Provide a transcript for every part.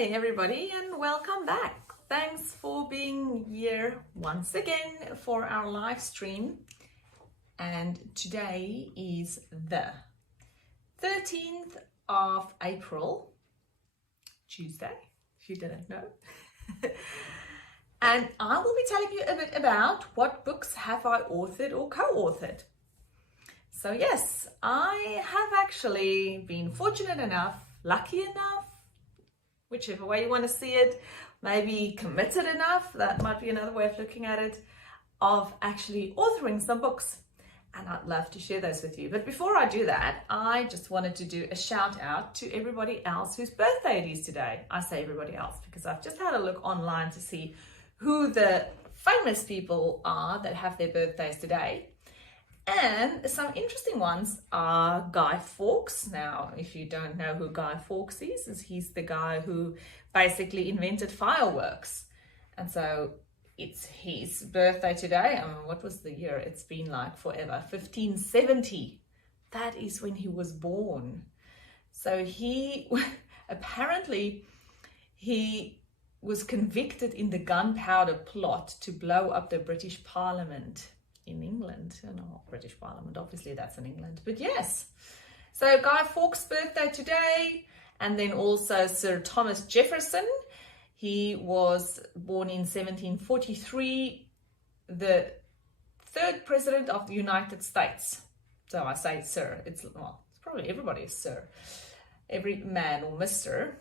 Hi everybody and welcome back. Thanks for being here once again for our live stream. And today is the 13th of April, Tuesday, if you didn't know. And I will be telling you a bit about what books have I authored or co-authored. So yes, I have actually been fortunate enough, lucky enough, whichever way you want to see it, maybe committed enough, that might be another way of looking at it, of actually authoring some books. And I'd love to share those with you. But before I do that, I just wanted to do a shout out to everybody else whose birthday it is today. I say everybody else because I've just had a look online to see who the famous people are that have their birthdays today. And some interesting ones are Guy Fawkes. Now, if you don't know who Guy Fawkes is he's the guy who basically invented fireworks. And so it's his birthday today. I mean, what was the year? It's been like forever. 1570. That is when he was born. So he apparently he was convicted in the gunpowder plot to blow up the British Parliament in England. No, British Parliament, obviously that's in England, but yes. So Guy Fawkes' birthday today, and then also Sir Thomas Jefferson. He was born in 1743, the third president of the United States. So I say sir, it's probably everybody is sir, every man or mister.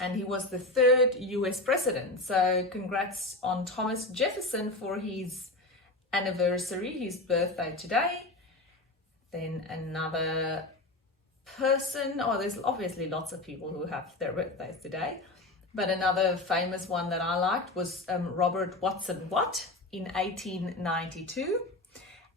And he was the third US president. So congrats on Thomas Jefferson for his anniversary, his birthday today. Then another person, there's obviously lots of people who have their birthdays today, but another famous one that I liked was Robert Watson Watt in 1892.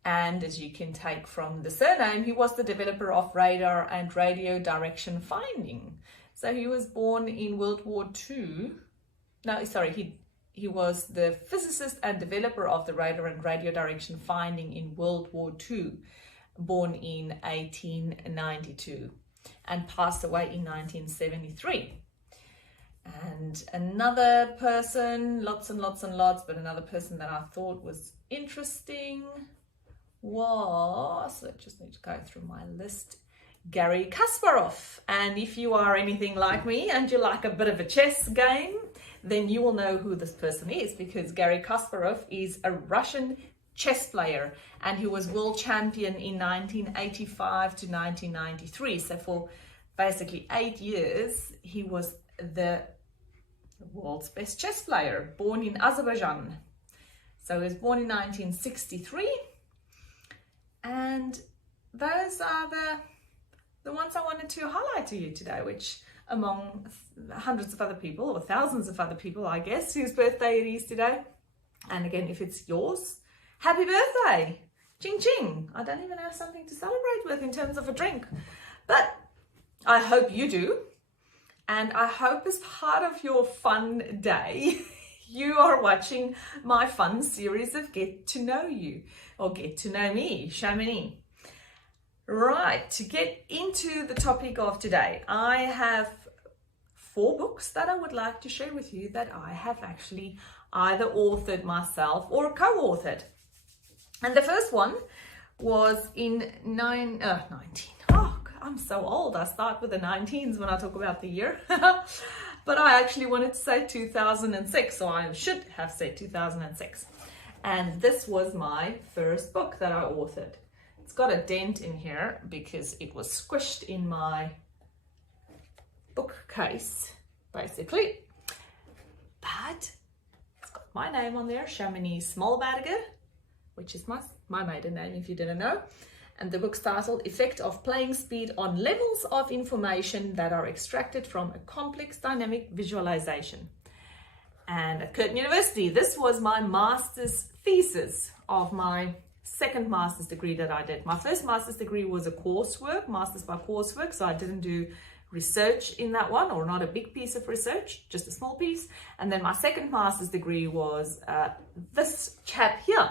And as you can take from the surname, he was the developer of radar and radio direction finding. So he was born in World War II. No, sorry, he was the physicist and developer of the radar and radio direction finding in World War II, born in 1892 and passed away in 1973. And another person, lots and lots and lots, but another person that I thought was interesting was, I just need to go through my list, Garry Kasparov. And if you are anything like me and you like a bit of a chess game, then you will know who this person is, because Garry Kasparov is a Russian chess player and he was world champion in 1985 to 1993. So for basically 8 years, he was the world's best chess player, born in Azerbaijan. So he was born in 1963. And those are the ones I wanted to highlight to you today, which among hundreds of other people, or thousands of other people, I guess, whose birthday it is today. And again, if it's yours, happy birthday! Ching ching! I don't even have something to celebrate with in terms of a drink, but I hope you do. And I hope as part of your fun day, you are watching my fun series of Get to Know You, or Get to Know Me, Chamonix. Right, to get into the topic of today, I have 4 books that I would like to share with you that I have actually either authored myself or co-authored. And the first one was in 19. Oh, I'm so old. I start with the 19s when I talk about the year. But I actually wanted to say 2006, so I should have said 2006. And this was my first book that I authored. It's got a dent in here because it was squished in my bookcase, basically. But it's got my name on there, Chamonix Smallberger, which is my maiden name, if you didn't know. And the book's titled Effect of Playing Speed on Levels of Information that are Extracted from a Complex Dynamic Visualization. And at Curtin University, this was my master's thesis of my second master's degree that I did. My first master's degree was a coursework, master's by coursework, so I didn't do research in that one, or not a big piece of research, just a small piece. And then my second master's degree was this chap here.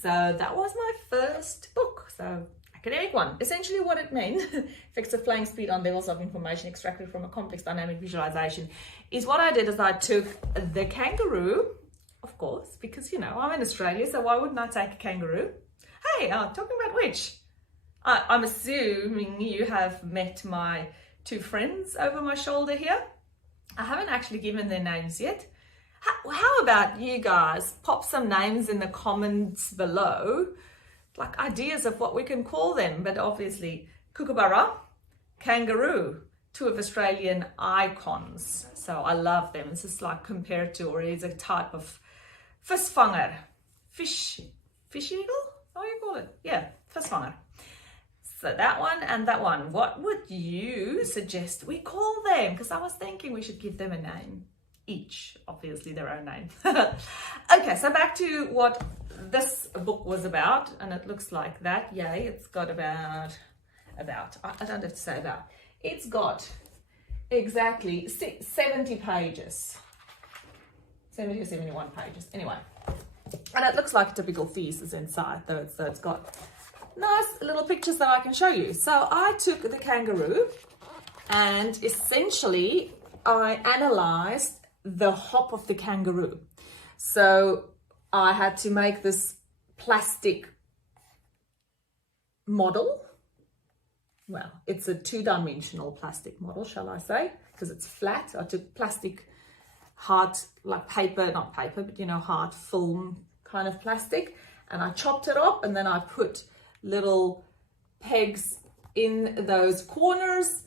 So that was my first book. So academic one. Essentially what it meant, effects of playing speed on levels of information extracted from a complex dynamic visualization, is what I did is I took the kangaroo, of course, because, you know, I'm in Australia, so why wouldn't I take a kangaroo? Hey, talking about which, I'm assuming you have met my two friends over my shoulder here. I haven't actually given their names yet. How about you guys pop some names in the comments below, like ideas of what we can call them. But obviously, kookaburra, kangaroo, two of Australian icons. So I love them. It's just like compared to, or is a type of visvanger, fish eagle? How do you call it? Yeah, visvanger. So that one and that one, what would you suggest we call them? Because I was thinking we should give them a name. Each, obviously their own name. Okay, so back to what this book was about, and it looks like that. Yay, it's got about, I don't have to say about. It's got exactly 70 pages. 70 or 71 pages, anyway. And it looks like a typical thesis inside, though. So it's got nice little pictures that I can show you. So I took the kangaroo and essentially I analyzed the hop of the kangaroo. So I had to make this plastic model. Well, it's a two-dimensional plastic model, shall I say, because it's flat. I took plastic, hard, like paper, not paper, but you know, hard film kind of plastic, and I chopped it up, and then I put little pegs in those corners,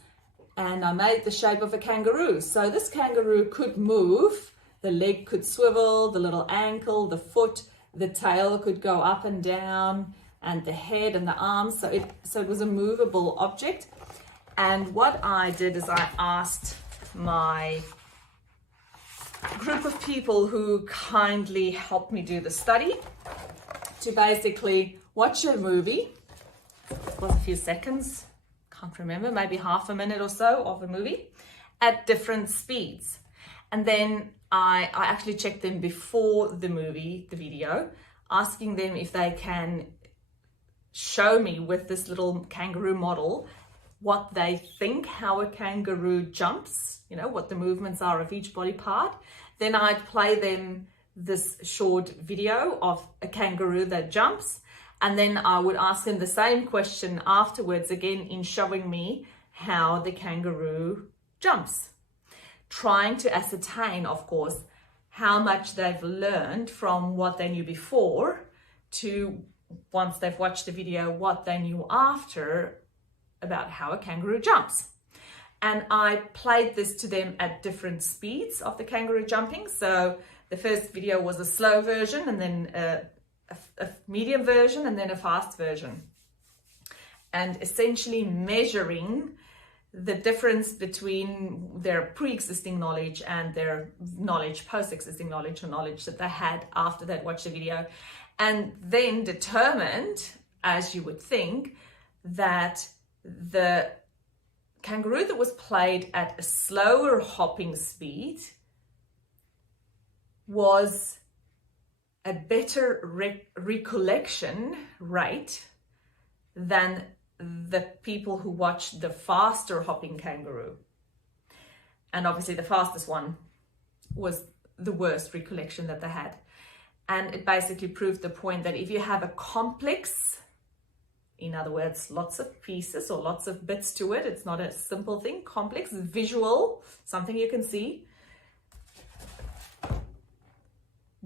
and I made the shape of a kangaroo. So this kangaroo could move, the leg could swivel, the little ankle, the foot, the tail could go up and down, and the head and the arms. So it was a movable object. And what I did is I asked my group of people who kindly helped me do the study to basically watch a movie. It was a few seconds, can't remember, maybe half a minute or so of a movie at different speeds. And then I actually checked them before the movie, the video, asking them if they can show me with this little kangaroo model what they think, how a kangaroo jumps, you know, what the movements are of each body part. Then I'd play them this short video of a kangaroo that jumps, and then I would ask them the same question afterwards, again in showing me how the kangaroo jumps, trying to ascertain, of course, how much they've learned from what they knew before to, once they've watched the video, what they knew after about how a kangaroo jumps. And I played this to them at different speeds of the kangaroo jumping. So the first video was a slow version, and then a medium version, and then a fast version. And essentially measuring the difference between their pre-existing knowledge and their knowledge, post-existing knowledge, or knowledge that they had after they'd watched the video. And then determined, as you would think, that the kangaroo that was played at a slower hopping speed was a better recollection rate than the people who watched the faster hopping kangaroo. And obviously the fastest one was the worst recollection that they had. And it basically proved the point that if you have a complex, in other words, lots of pieces or lots of bits to it, it's not a simple thing, complex, visual, something you can see,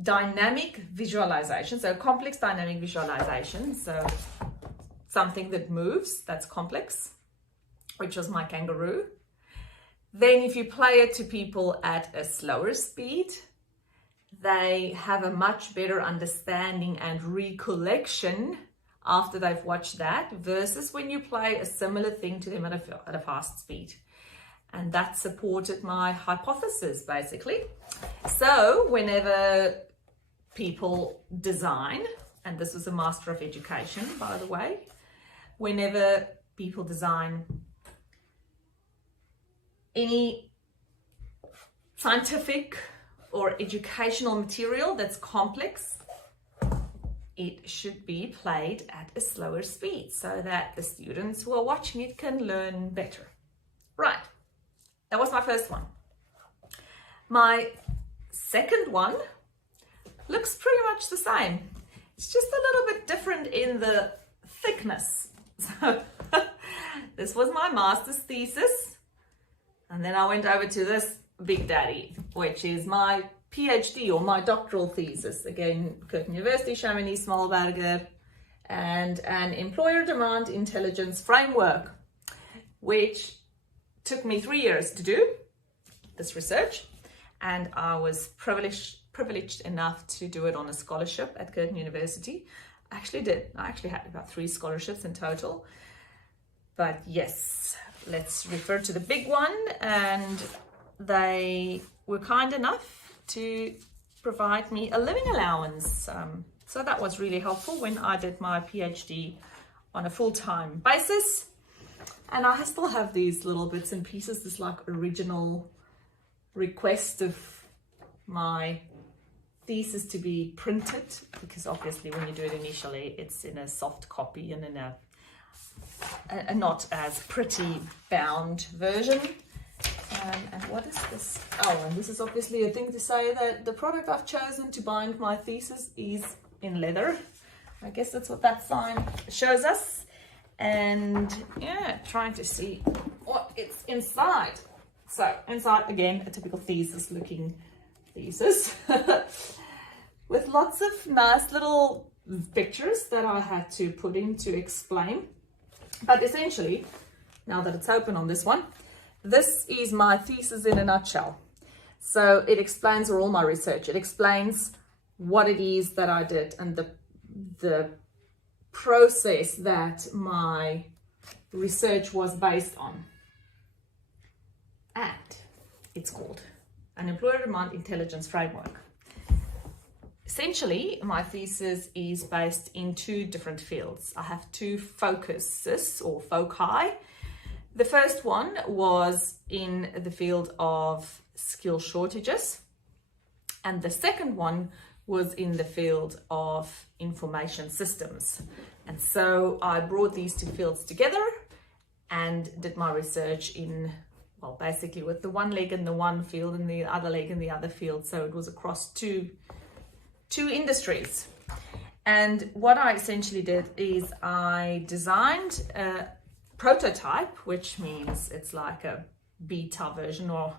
dynamic visualization, so complex dynamic visualization, so something that moves, that's complex, which was my kangaroo. Then if you play it to people at a slower speed, they have a much better understanding and recollection after they've watched that, versus when you play a similar thing to them at a fast speed. And that supported my hypothesis, basically. So whenever people design, and this was a Master of Education, by the way, whenever people design any scientific or educational material that's complex, it should be played at a slower speed so that the students who are watching it can learn better. Right, that was my first one. My second one looks pretty much the same. It's just a little bit different in the thickness. So this was my master's thesis. And then I went over to this big daddy, which is my PhD or my doctoral thesis. Again, Curtin University, Chamonix, Smallberger, and an employer demand intelligence framework, which took me 3 years to do this research. And I was privileged enough to do it on a scholarship at Curtin University. I actually had about 3 scholarships in total. But yes, let's refer to the big one. And they were kind enough to provide me a living allowance. So that was really helpful when I did my PhD on a full-time basis. And I still have these little bits and pieces, this like original request of my thesis to be printed, because obviously when you do it initially, it's in a soft copy and in a not as pretty bound version. And what is this? Oh, and this is obviously a thing to say that the product I've chosen to bind my thesis is in leather. I guess that's what that sign shows us. And yeah, trying to see what it's inside. So inside, again, a typical thesis looking thesis with lots of nice little pictures that I had to put in to explain. But essentially, now that it's open on this one, this is my thesis in a nutshell. So it explains all my research. It explains what it is that I did and the process that my research was based on. And it's called an employer demand intelligence framework. Essentially, my thesis is based in 2 different fields. I have 2 focuses or foci. The first one was in the field of skill shortages, and the second one was in the field of information systems. And so I brought these 2 fields together and did my research in, well, basically with the one leg in the one field and the other leg in the other field. So it was across two industries. And what I essentially did is I designed a prototype, which means it's like a beta version, or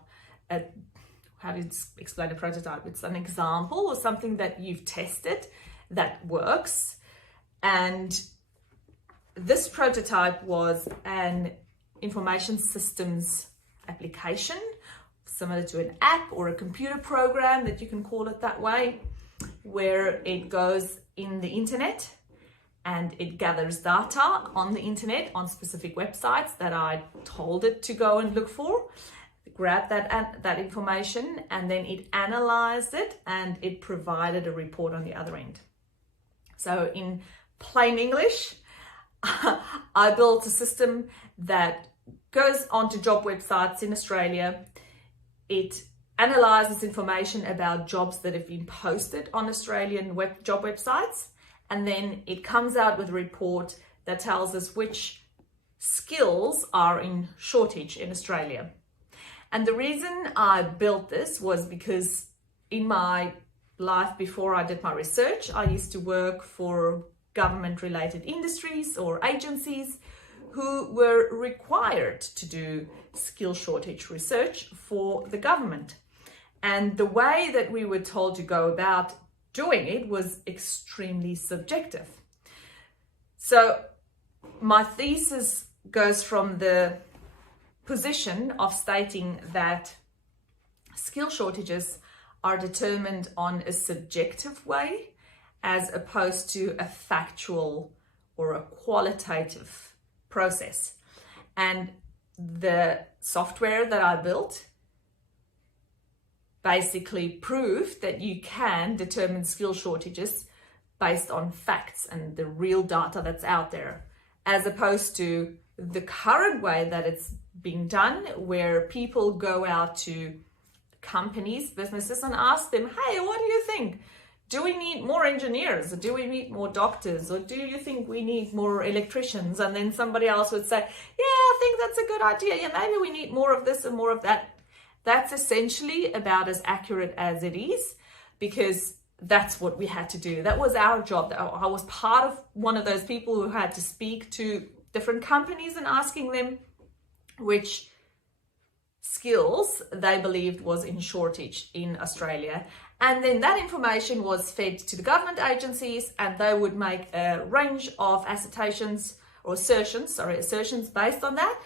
how do you explain a prototype? It's an example or something that you've tested that works. And this prototype was an information systems application, similar to an app or a computer program, that you can call it that way, where it goes in the internet and it gathers data on the internet on specific websites that I told it to go and look for, grab that information, and then it analyzed it and it provided a report on the other end. So in plain English, I built a system that goes onto job websites in Australia. It analyzes information about jobs that have been posted on Australian job websites, and then it comes out with a report that tells us which skills are in shortage in Australia. And the reason I built this was because in my life before I did my research, I used to work for government-related industries or agencies who were required to do skill shortage research for the government. And the way that we were told to go about doing it was extremely subjective. So my thesis goes from the position of stating that skill shortages are determined on a subjective way as opposed to a factual or a qualitative process. And the software that I built basically proved that you can determine skill shortages based on facts and the real data that's out there, as opposed to the current way that it's being done, where people go out to companies, businesses, and ask them, hey, what do you think? do we need more engineers? Or do we need more doctors? Or do you think we need more electricians? And then somebody else would say, yeah, I think that's a good idea. Yeah, maybe we need more of this and more of that. That's essentially about as accurate as it is, because that's what we had to do. That was our job. I was part of one of those people who had to speak to different companies and asking them which skills they believed was in shortage in Australia. And then that information was fed to the government agencies, and they would make a range of assertions based on that.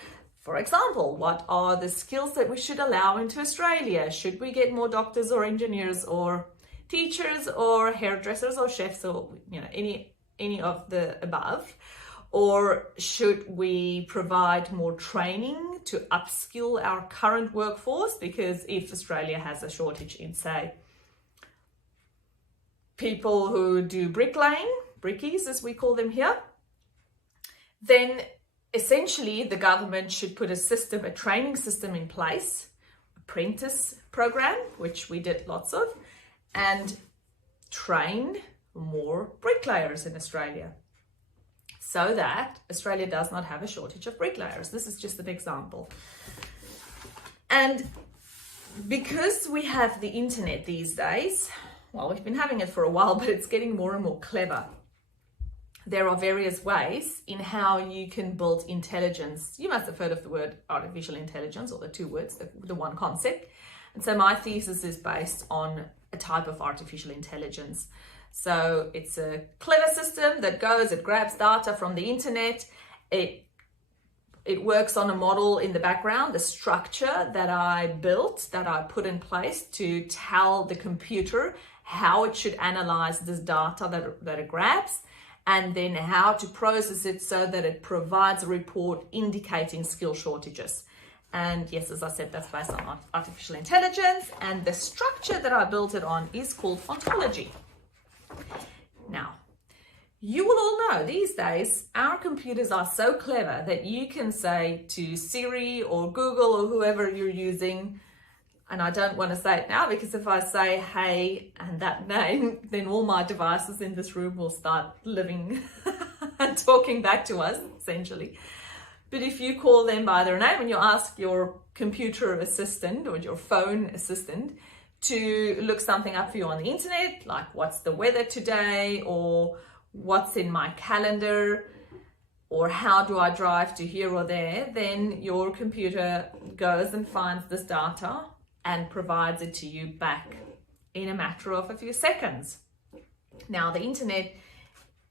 For example, what are the skills that we should allow into Australia? Should we get more doctors or engineers or teachers or hairdressers or chefs, or any of the above? Or should we provide more training to upskill our current workforce? Because if Australia has a shortage in, say, people who do bricklaying, brickies as we call them here, then essentially the government should put a training system in place, apprentice program, which we did lots of, and train more bricklayers in Australia, so that Australia does not have a shortage of bricklayers. This is just an example. And because we have the internet these days, well, we've been having it for a while, but it's getting more and more clever. There are various ways in how you can build intelligence. You must have heard of the word artificial intelligence, or the two words, the one concept. And so my thesis is based on a type of artificial intelligence. So it's a clever system that it grabs data from the internet. It works on a model in the background, the structure that I built, that I put in place to tell the computer how it should analyze this data that it grabs, and then how to process it so that it provides a report indicating skill shortages. And yes, as I said, that's based on artificial intelligence, and the structure that I built it on is called ontology. Now, you will all know these days our computers are so clever that you can say to Siri or Google or whoever you're using, and I don't want to say it now, because if I say hey and that name, then all my devices in this room will start living and talking back to us, essentially. But if you call them by their name and you ask your computer assistant or your phone assistant to look something up for you on the internet, like what's the weather today, or what's in my calendar, or how do I drive to here or there, then your computer goes and finds this data and provides it to you back in a matter of a few seconds. Now, the internet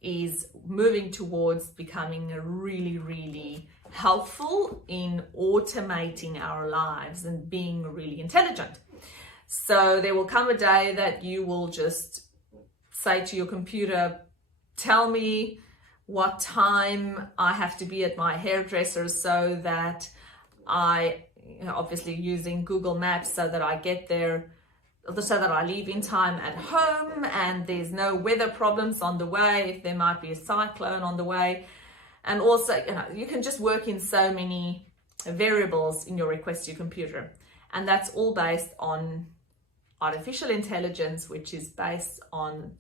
is moving towards becoming really, really helpful in automating our lives and being really intelligent. So there will come a day that you will just say to your computer, tell me what time I have to be at my hairdresser, so that obviously using Google Maps, so that I get there, so that I leave in time at home and there's no weather problems on the way, if there might be a cyclone on the way. And also, you can just work in so many variables in your request to your computer. And that's all based on artificial intelligence, which is based on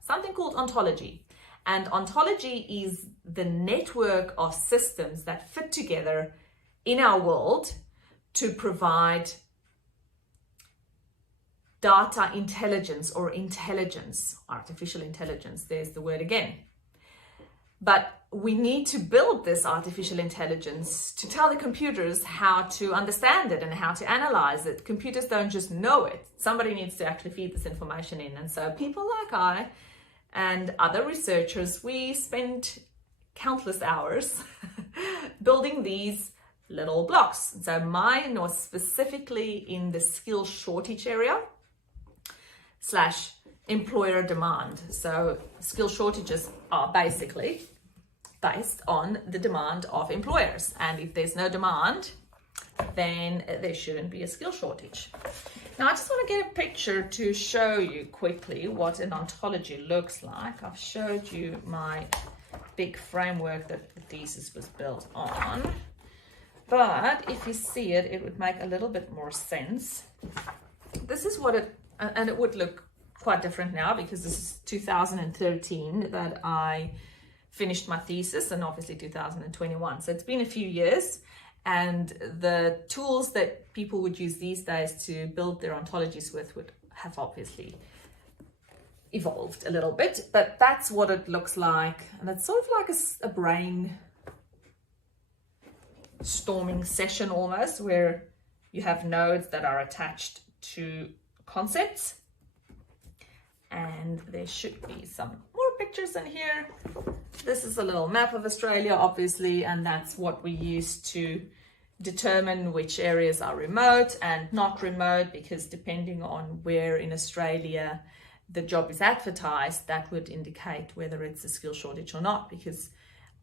something called ontology. And ontology is the network of systems that fit together in our world to provide data intelligence, or intelligence, artificial intelligence. There's the word again. But we need to build this artificial intelligence to tell the computers how to understand it and how to analyze it. Computers don't just know it. Somebody needs to actually feed this information in. And so people like I and other researchers, we spend countless hours building these little blocks. And so mine was specifically in the skill shortage area / employer demand. So skill shortages are basically based on the demand of employers. And if there's no demand, then there shouldn't be a skill shortage. Now, I just want to get a picture to show you quickly what an ontology looks like. I've showed you my big framework that the thesis was built on. But if you see it, it would make a little bit more sense. This is what and it would look quite different now because this is 2013 that I finished my thesis, and obviously 2021. So it's been a few years, and the tools that people would use these days to build their ontologies with would have obviously evolved a little bit, but that's what it looks like. And it's sort of like a brain storming session almost, where you have nodes that are attached to concepts. And there should be some more pictures in here. This is a little map of Australia, obviously, and that's what we use to determine which areas are remote and not remote, because depending on where in Australia the job is advertised, that would indicate whether it's a skill shortage or not, because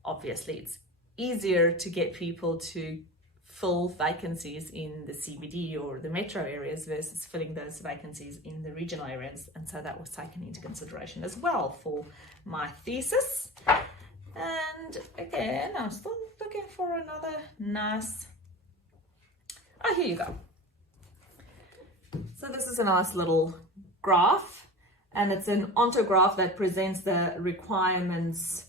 obviously it's easier to get people to fill vacancies in the CBD or the metro areas versus filling those vacancies in the regional areas. And so that was taken into consideration as well for my thesis. And again, I'm still looking for another nice, oh, here you go. So this is a nice little graph, and it's an ontograph that presents the requirements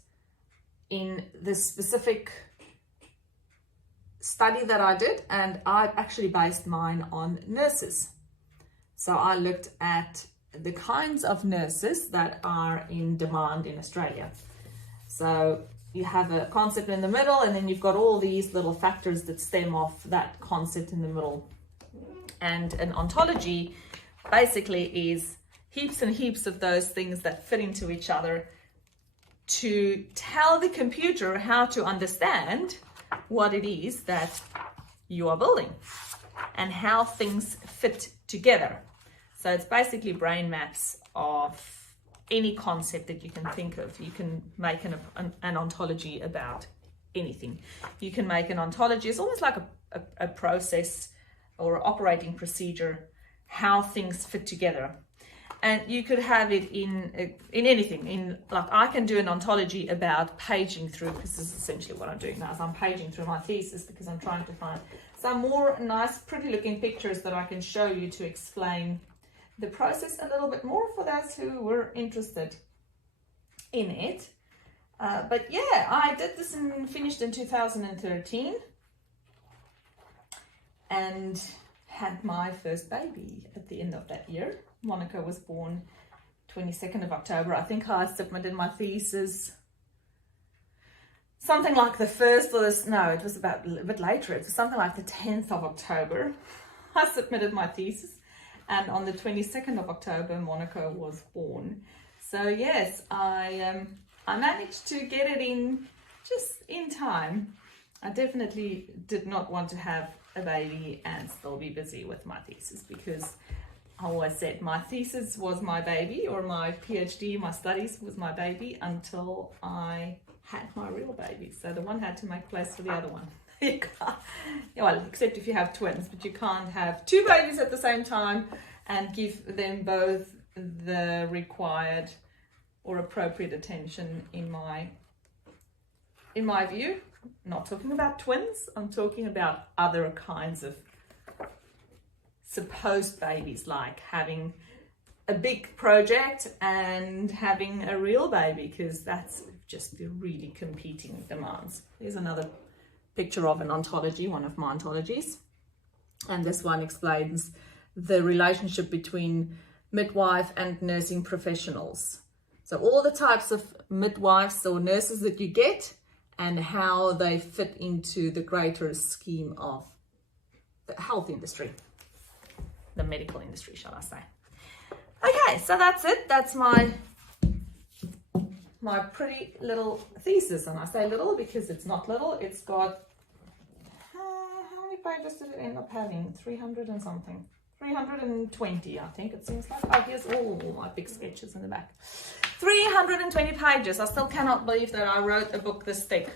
in the specific study that I did, and I actually based mine on nurses. So I looked at the kinds of nurses that are in demand in Australia. So you have a concept in the middle, and then you've got all these little factors that stem off that concept in the middle. And an ontology basically is heaps and heaps of those things that fit into each other to tell the computer how to understand what it is that you are building and how things fit together. So it's basically brain maps of any concept that you can think of. You can make an ontology about anything. You can make an ontology. It's almost like a process or operating procedure, how things fit together. And you could have it in anything. Like I can do an ontology about paging through, because this is essentially what I'm doing now, is I'm paging through my thesis because I'm trying to find some more nice, pretty looking pictures that I can show you to explain the process a little bit more for those who were interested in it. But yeah, I did this and finished in 2013 and had my first baby at the end of that year. Monica was born 22nd of October. I think I submitted my thesis something like the 1st or this, no, it was about a bit later. It was something like the 10th of October. I submitted my thesis, and on the 22nd of October, Monica was born. So yes, I managed to get it in just in time. I definitely did not want to have a baby and still be busy with my thesis, because I always said my thesis was my baby, or my PhD, my studies was my baby, until I had my real baby. So the one had to make place for the other one. You can't, well, except if you have twins, but you can't have two babies at the same time and give them both the required or appropriate attention, in my view. I'm not talking about twins, I'm talking about other kinds of supposed babies, like having a big project and having a real baby, because that's just the really competing demands. Here's another picture of an ontology, one of my ontologies, and this one explains the relationship between midwife and nursing professionals. So all the types of midwives or nurses that you get and how they fit into the greater scheme of the health industry, the medical industry, shall I say. Okay, so that's it. That's my pretty little thesis. And I say little because it's not little. It's got, how many pages did it end up having? 300 and something. 320, I think it seems like. Oh, here's all my big sketches in the back. 320 pages. I still cannot believe that I wrote a book this thick.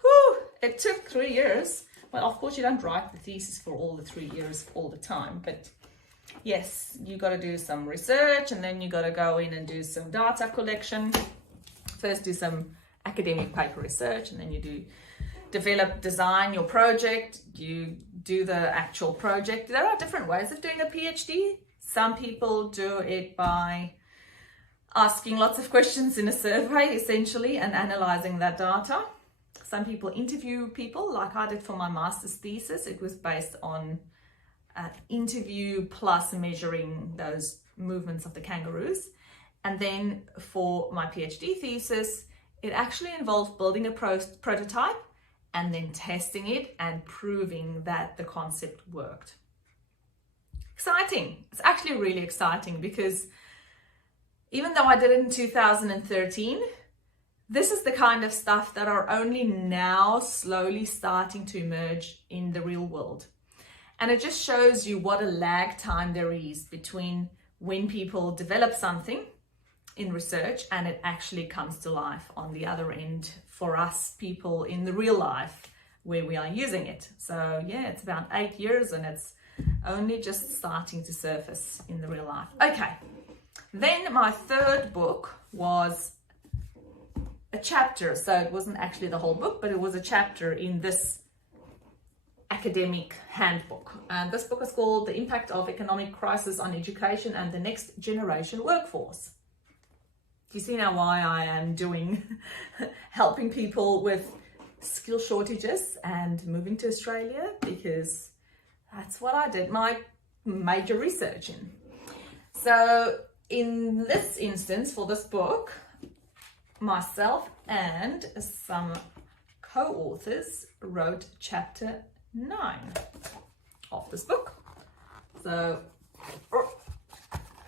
Whew, it took 3 years. Well, of course, you don't write the thesis for all the 3 years all the time, but yes, you got to do some research, and then you got to go in and do some data collection. First do some academic paper research, and then you design your project, you do the actual project. There are different ways of doing a PhD. Some people do it by asking lots of questions in a survey essentially and analyzing that data. Some people interview people like I did for my master's thesis. It was based on interview plus measuring those movements of the kangaroos. And then for my PhD thesis, it actually involved building a prototype and then testing it and proving that the concept worked. Exciting. It's actually really exciting because even though I did it in 2013, this is the kind of stuff that are only now slowly starting to emerge in the real world. And it just shows you what a lag time there is between when people develop something in research and it actually comes to life on the other end for us people in the real life where we are using it. So yeah, it's about 8 years and it's only just starting to surface in the real life. Okay, then my third book was a chapter. So it wasn't actually the whole book, but it was a chapter in this academic handbook. And this book is called The Impact of Economic Crisis on Education and the Next Generation Workforce. Do you see now why I am doing helping people with skill shortages and moving to Australia? Because that's what I did my major research in. So in this instance, for this book, myself and some co-authors wrote chapter 9 of this book. So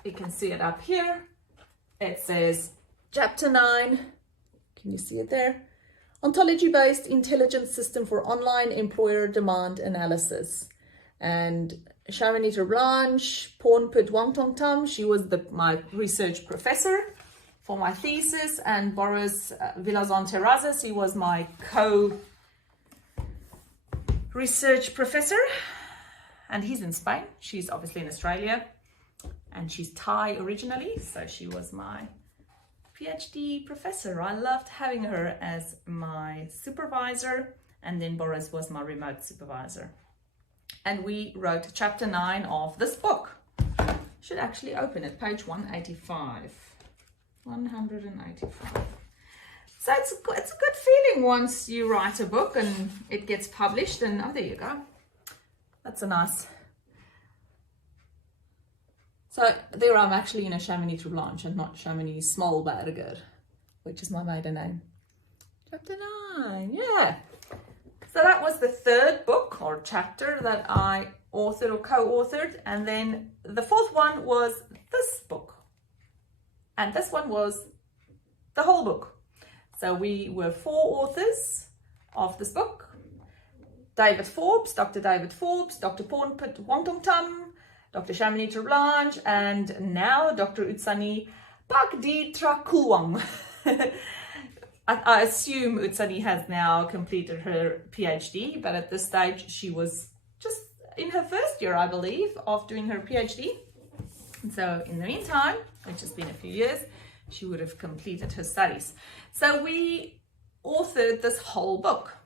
you can see it up here. It says chapter 9. Can you see it there? Ontology-based intelligent system for online employer demand analysis. And Sharonita Blanche, Pornput Wangtong Tam, she was my research professor for my thesis, and Boris Villazon Terrazas, he was my co-research professor, and he's in Spain. She's obviously in Australia, and she's Thai originally, so she was my PhD professor. I loved having her as my supervisor, and then Boris was my remote supervisor. And we wrote chapter 9 of this book. Should actually open it, page 185. 185. So it's a good feeling once you write a book and it gets published, and oh, there you go. That's a nice. So there I'm actually in a Chamonix Blanche and not Chamonix Smallberger, which is my maiden name. Chapter 9, yeah. So that was the third book or chapter that I authored or co-authored, and then the fourth one was this book. And this one was the whole book. So we were 4 authors of this book. David Forbes, Dr. David Forbes, Dr. Pornput Wangtong Tam, Dr. Shamanita Blanche, and now Dr. Utsani Pakditra Kulwang. I assume Utsani has now completed her PhD, but at this stage she was just in her first year, I believe, of doing her PhD. And so in the meantime, which has been a few years, she would have completed her studies. So we authored this whole book,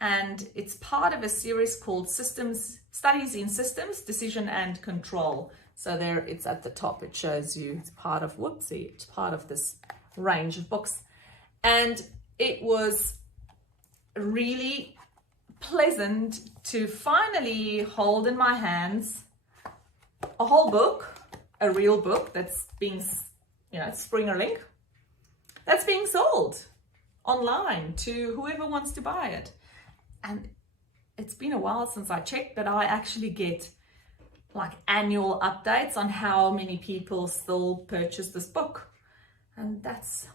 and it's part of a series called Studies in Systems, Decision and Control. So there it's at the top, it shows you it's part of, it's part of this range of books. And it was really pleasant to finally hold in my hands a whole book, a real book that's being, Springer Link, that's being sold online to whoever wants to buy it. And it's been a while since I checked, but I actually get like annual updates on how many people still purchase this book. And that's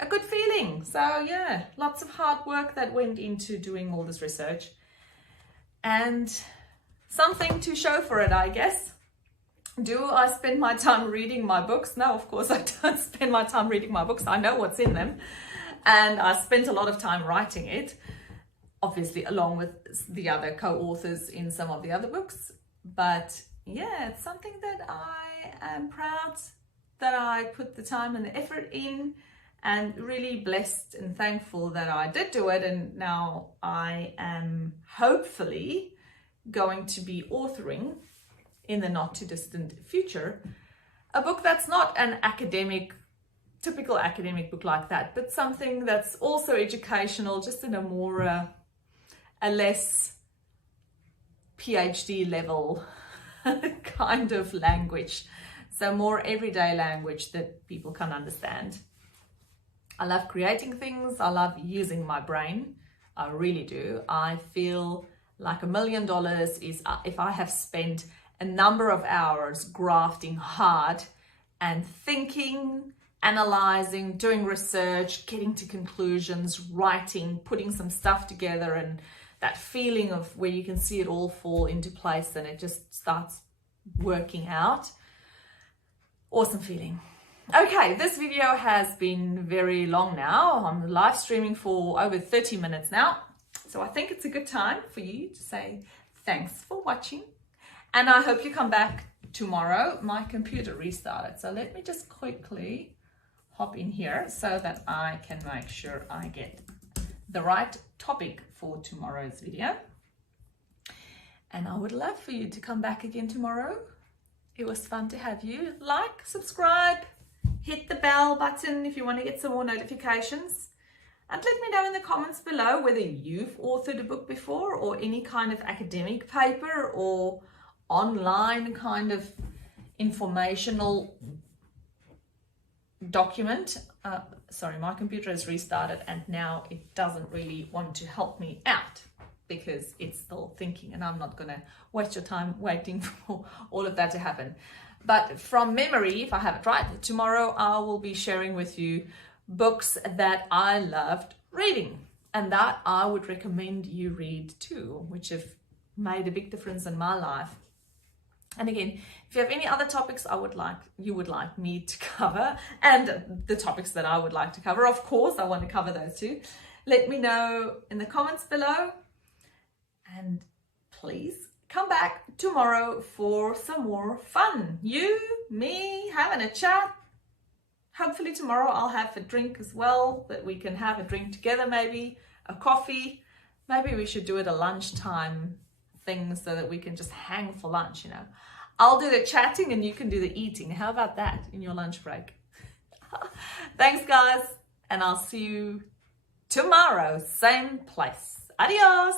a good feeling. So yeah, lots of hard work that went into doing all this research and something to show for it, I guess. Do I spend my time reading my books? No, of course I don't spend my time reading my books. I know what's in them, and I spent a lot of time writing it, obviously along with the other co-authors in some of the other books. But yeah, it's something that I am proud that I put the time and the effort in, and really blessed and thankful that I did do it. And now I am hopefully going to be authoring in the not too distant future a book that's not an academic typical academic book like that, but something that's also educational, just in a more, a less PhD level kind of language. So more everyday language that people can understand. I love creating things. I love using my brain. I really do. I feel like $1 million is if I have spent a number of hours grafting hard and thinking, analyzing, doing research, getting to conclusions, writing, putting some stuff together, and that feeling of where you can see it all fall into place and it just starts working out. Awesome feeling. Okay, this video has been very long now. I'm live streaming for over 30 minutes now. So I think it's a good time for you to say thanks for watching. And I hope you come back tomorrow. My computer restarted. So let me just quickly hop in here so that I can make sure I get the right topic for tomorrow's video. And I would love for you to come back again tomorrow. It was fun to have you. Like, subscribe, hit the bell button if you want to get some more notifications. And let me know in the comments below whether you've authored a book before, or any kind of academic paper or online kind of informational document. Sorry, my computer has restarted and now it doesn't really want to help me out because it's still thinking, and I'm not going to waste your time waiting for all of that to happen. But from memory, if I have it right, tomorrow I will be sharing with you books that I loved reading and that I would recommend you read too, which have made a big difference in my life. And again, if you have any other topics you would like me to cover, and the topics that I would like to cover, of course, I want to cover those too. Let me know in the comments below. And please come back tomorrow for some more fun. You, me, having a chat. Hopefully tomorrow I'll have a drink as well, that we can have a drink together, maybe a coffee. Maybe we should do it a lunchtime thing so that we can just hang for lunch, you know. I'll do the chatting and you can do the eating. How about that in your lunch break? Thanks, guys. And I'll see you tomorrow, same place. Adios.